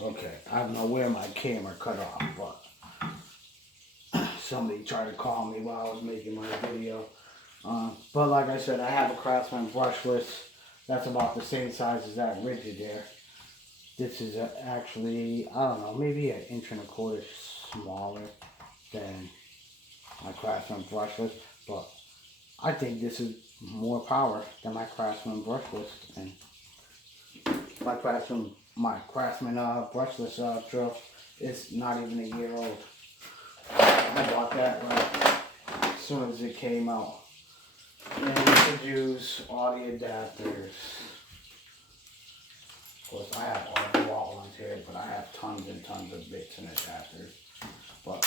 Okay, I don't know where my camera cut off, but somebody tried to call me while I was making my video. But like I said, I have a Craftsman brushless that's about the same size as that rigid there. This is actually, I don't know, maybe an inch and a quarter smaller than my Craftsman brushless, but I think this is more power than my Craftsman brushless, and my Craftsman brushless drill is not even a year old. I bought that right as soon as it came out. And you could use all the adapters. Of course, I have all the Dewalt ones here, but I have tons and tons of bits and adapters. But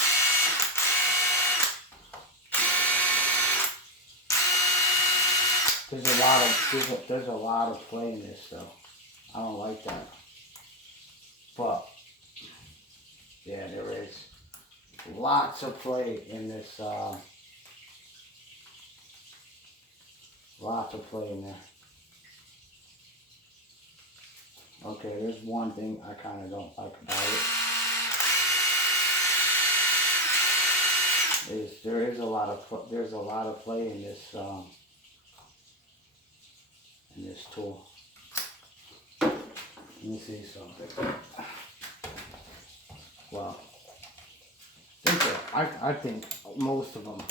there's a lot of play in this, though. I don't like that. But yeah, there is lots of play in this. Lots of play in there. Okay, there's one thing I kind of don't like about it. There's a lot of play in this tool. Let me see something. Well, I think most of them.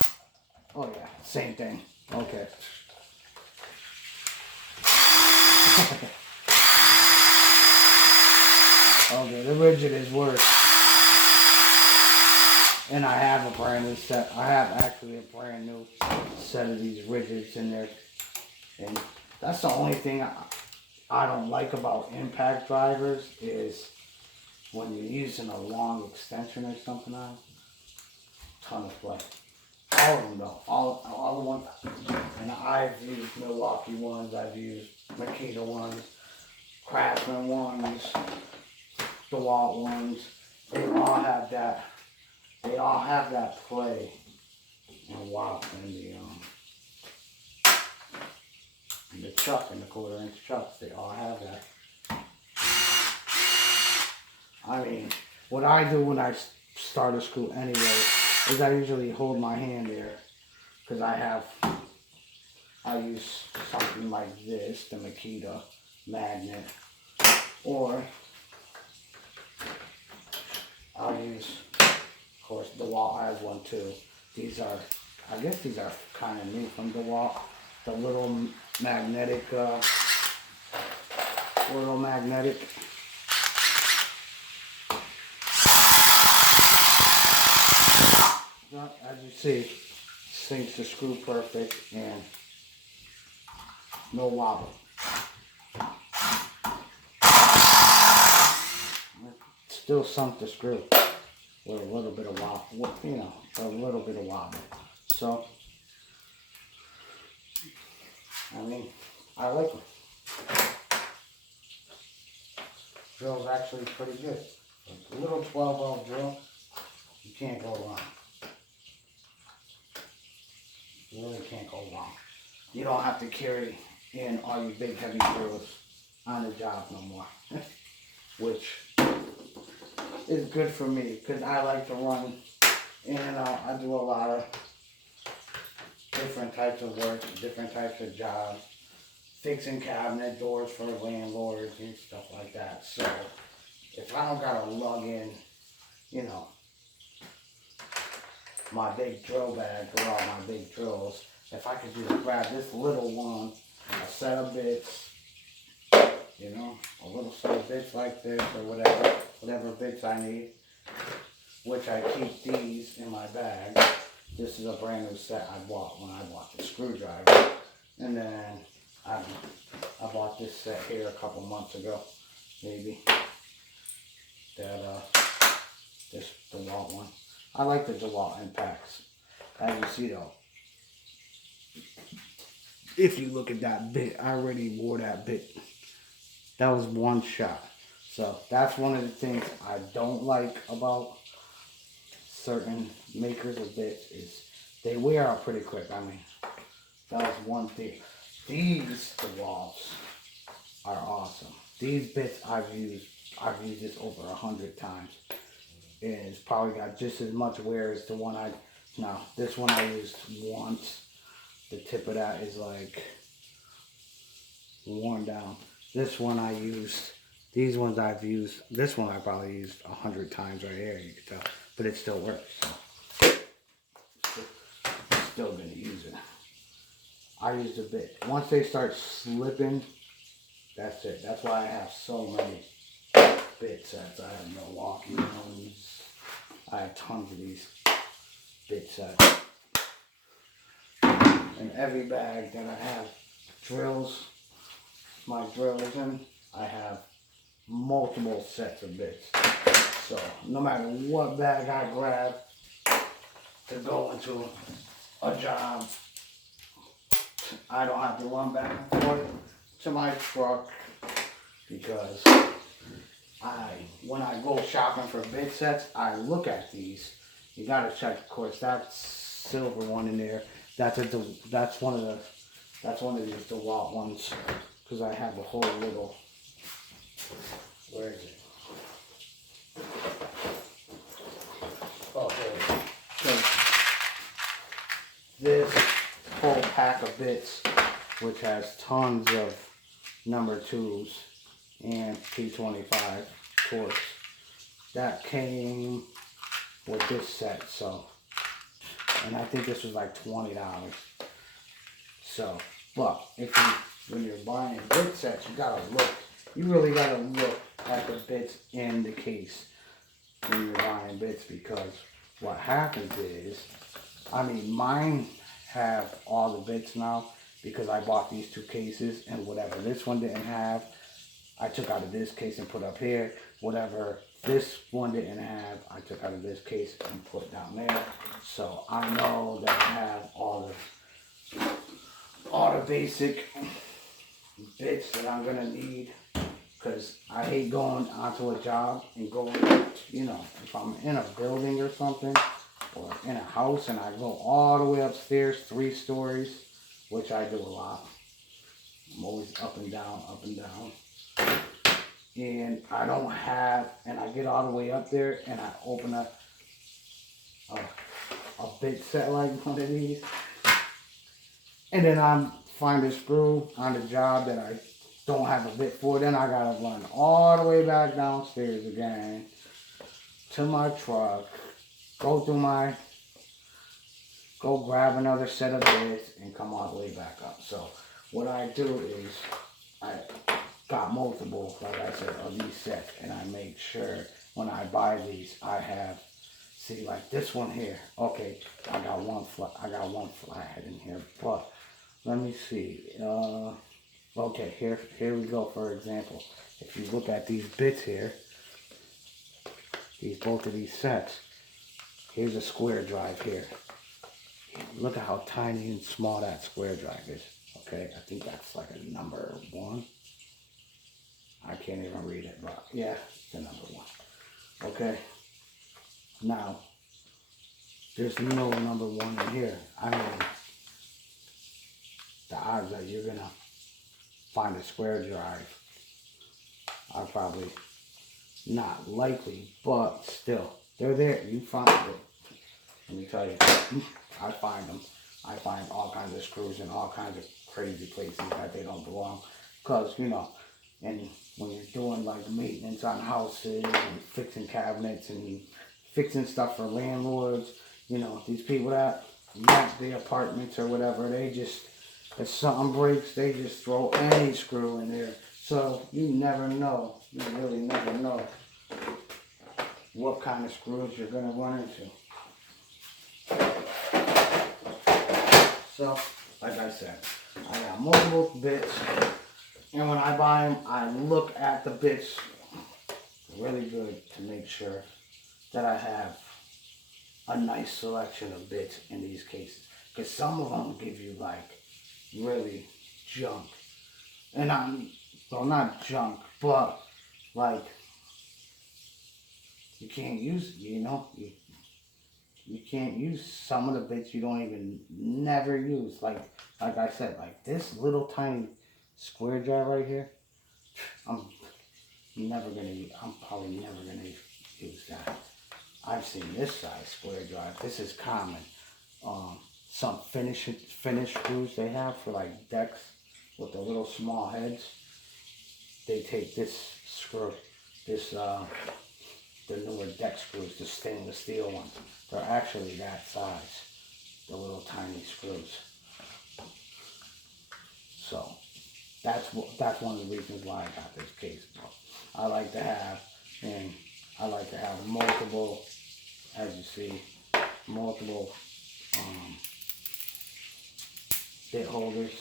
Oh yeah, same thing. Okay. Okay, the rigid is worse. And I have a brand new set. I have actually a brand new set of these rigids in there. And that's the only thing I don't like about impact drivers is when you're using a long extension or something on it. Ton of play. All of them though. All the ones. And I've used Milwaukee ones, I've used Makita ones, Craftsman ones, Dewalt ones. They all have that. They all have that play. And wow, and the chuck and the 1/4 inch chucks, they all have that. I mean, what I do when I start a screw anyway is I usually hold my hand there because I use something like this, the Makita magnet, or I'll use, of course, Dewalt has one too. I guess these are kind of new from Dewalt. The little magnetic. As you see, sinks the screw perfect and no wobble. Still sunk the screw with a little bit of wobble, a little bit of wobble. So, I mean, I like it. Drill's actually pretty good. A little 12-volt drill, you can't go wrong. You really can't go wrong. You don't have to carry in all your big heavy drills on the job no more. Which is good for me because I like to run in and out. I do a lot of different types of work, different types of jobs, fixing cabinet doors for landlords and stuff like that. So if I don't gotta lug in, my big drill bag for all my big drills, if I could just grab this little one, a set of bits, a little set of bits like this or whatever bits I need, which I keep these in my bag. This is a brand new set I bought when I bought the screwdriver. And then I bought this set here a couple months ago, maybe. This Dewalt one. I like the Dewalt impacts. As you see though, if you look at that bit, I already wore that bit. That was one shot. So that's one of the things I don't like about certain makers of bits is they wear out pretty quick. I mean, that was one thing. These Dewalts are awesome. These bits I've used I've used this over 100 times. And it's probably got just as much wear as the one no, this one I used once. The tip of that is like worn down. This one I used, these ones I've used, this one I probably used 100 times right here, you can tell. But it still works. So I'm still gonna use it. I used a bit. Once they start slipping, that's it. That's why I have so many bit sets. I have Milwaukee ones. I have tons of these bit sets. In every bag that I have drills, my drills in, I have multiple sets of bits. So no matter what bag I grab to go into a job, I don't have to run back and forth to my truck because when I go shopping for bit sets, I look at these. You gotta check, of course, that silver one in there. That's one of these Dewalt ones, because I have a whole little. Where is it? Oh, there. So this whole pack of bits, which has tons of number 2s and P25 torques, that came with this set. So, and I think this was like $20. So, but when you're buying bit sets, you really gotta look at the bits in the case when you're buying bits, because what happens is, I mean, mine have all the bits now because I bought these 2 cases, and whatever this one didn't have, I took out of this case and put up here. Whatever this one didn't have, I took out of this case and put down there. So I know that I have all the basic bits that I'm gonna need, because I hate going onto a job and going, you know, if I'm in a building or something, or in a house, and I go all the way upstairs, 3 stories, which I do a lot. I'm always up and down, up and down. And I don't have, and I get all the way up there, and I open a bit set like one of these, and then I find a screw on the job that I don't have a bit for. Then I gotta run all the way back downstairs again to my truck, go grab another set of bits, and come all the way back up. So what I do is I got multiple, like I said, of these sets, and I make sure when I buy these, I have, see, like this one here. Okay, I got one flathead in here, but let me see. Okay, here we go. For example, if you look at these bits here, both of these sets, here's a square drive here. Look at how tiny and small that square drive is. Okay, I think that's like a number 1. I can't even read it, but yeah, it's a number 1. Okay, now there's no number 1 in here. I mean, the odds that you're gonna find a square drive are probably not likely, but still, they're there. You find it. Let me tell you, I find them. I find all kinds of screws in all kinds of crazy places that they don't belong, because, you know, and when you're doing like maintenance on houses and fixing cabinets and fixing stuff for landlords, you know, these people that rent the apartments or whatever, they just, if something breaks, they just throw any screw in there. So you never know, you really never know what kind of screws you're gonna run into. So, like I said, I got multiple bits, and when I buy them, I look at the bits really good to make sure that I have a nice selection of bits in these cases. Because some of them give you like really junk. And well, not junk, but like you can't use, you know, you can't use some of the bits you don't even never use. Like I said, like this little tiny square drive right here. I'm probably never gonna use that. I've seen this size square drive. This is common. Some finish screws they have for like decks with the little small heads. They take this screw, the newer deck screws, the stainless steel ones. They're actually that size, the little tiny screws. So that's one of the reasons why I got this case. I like to have multiple, as you see, multiple bit holders.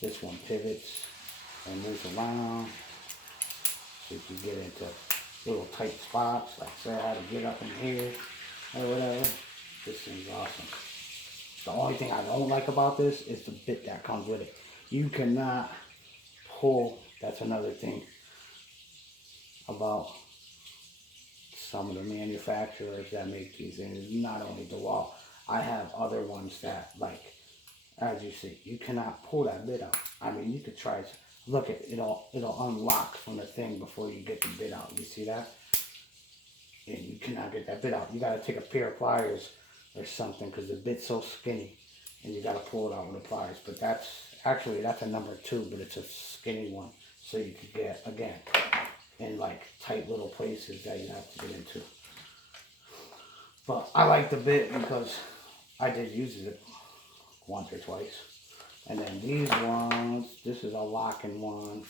This one pivots and moves around, so you can get into little tight spots, like say I had to get up in here or whatever. This thing's awesome. The only thing I don't like about this is the bit that comes with it. You cannot pull, that's another thing about some of the manufacturers that make these, and it's not only Dewalt. I have other ones that, like, as you see, you cannot pull that bit out. I mean, you could try, look at it'll unlock from the thing before you get the bit out. You see that? And you cannot get that bit out. You gotta take a pair of pliers or something, because the bit's so skinny, and you gotta pull it out with the pliers. But that's a number 2, but it's a skinny one, so you could get, again, in like tight little places that you have to get into. But I like the bit because I did use it once or twice. And then these ones, this is a locking one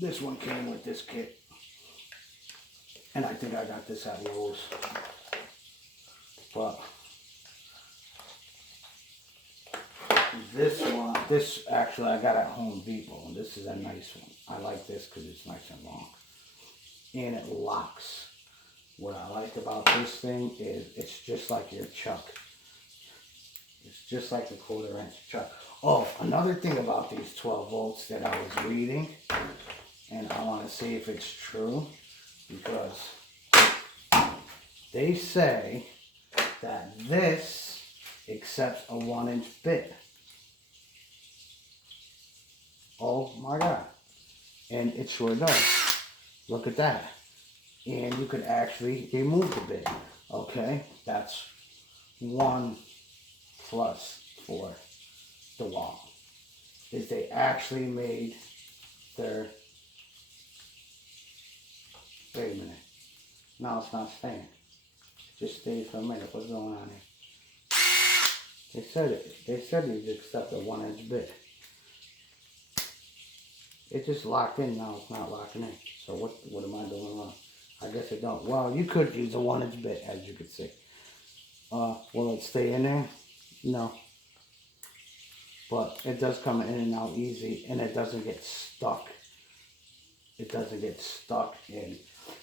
this one came with this kit. And I think I got this at Lowe's. But this actually I got at Home Depot, and this is a nice one. I like this because it's nice and long. And it locks. What I like about this thing is it's just like your chuck. It's just like a 1/4 inch chuck. Oh, another thing about these 12 volts that I was reading, and I want to see if it's true, because they say that this accepts a 1-inch bit. Oh my God. And it sure does. Look at that. And you could actually remove the bit. Okay, that's one plus for Dewalt. Is they actually made their, wait a minute. No, it's not staying. It just stays for a minute. What's going on here? They said it. They said you'd accept a 1-inch bit. It just locked in, now it's not locking in. So what am I doing wrong? I guess it don't. Well, you could use a 1-inch bit, as you could see. Will it stay in there? No. But it does come in and out easy, and it doesn't get stuck. It doesn't get stuck in.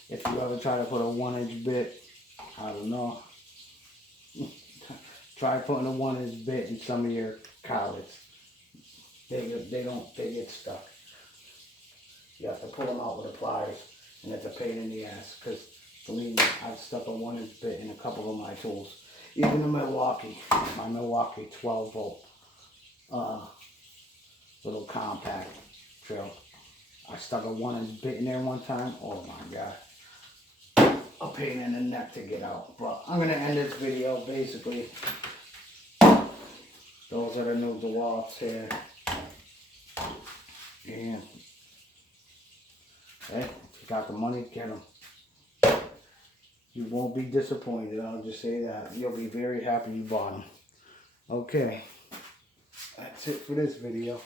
If you ever try to put a 1-inch bit, I don't know. Try putting a 1-inch bit in some of your collets. They get stuck. You have to pull them out with the pliers, and it's a pain in the ass, because believe me, I've stuck a 1-inch bit in a couple of my tools. Even the Milwaukee, my Milwaukee 12 volt little compact drill. I stuck a 1-inch bit in there one time. Oh my God. A pain in the neck to get out. But I'm going to end this video basically. Those are the new Dewalts here. And hey, if you got the money, get them. You won't be disappointed, I'll just say that. You'll be very happy you bought them. Okay, that's it for this video.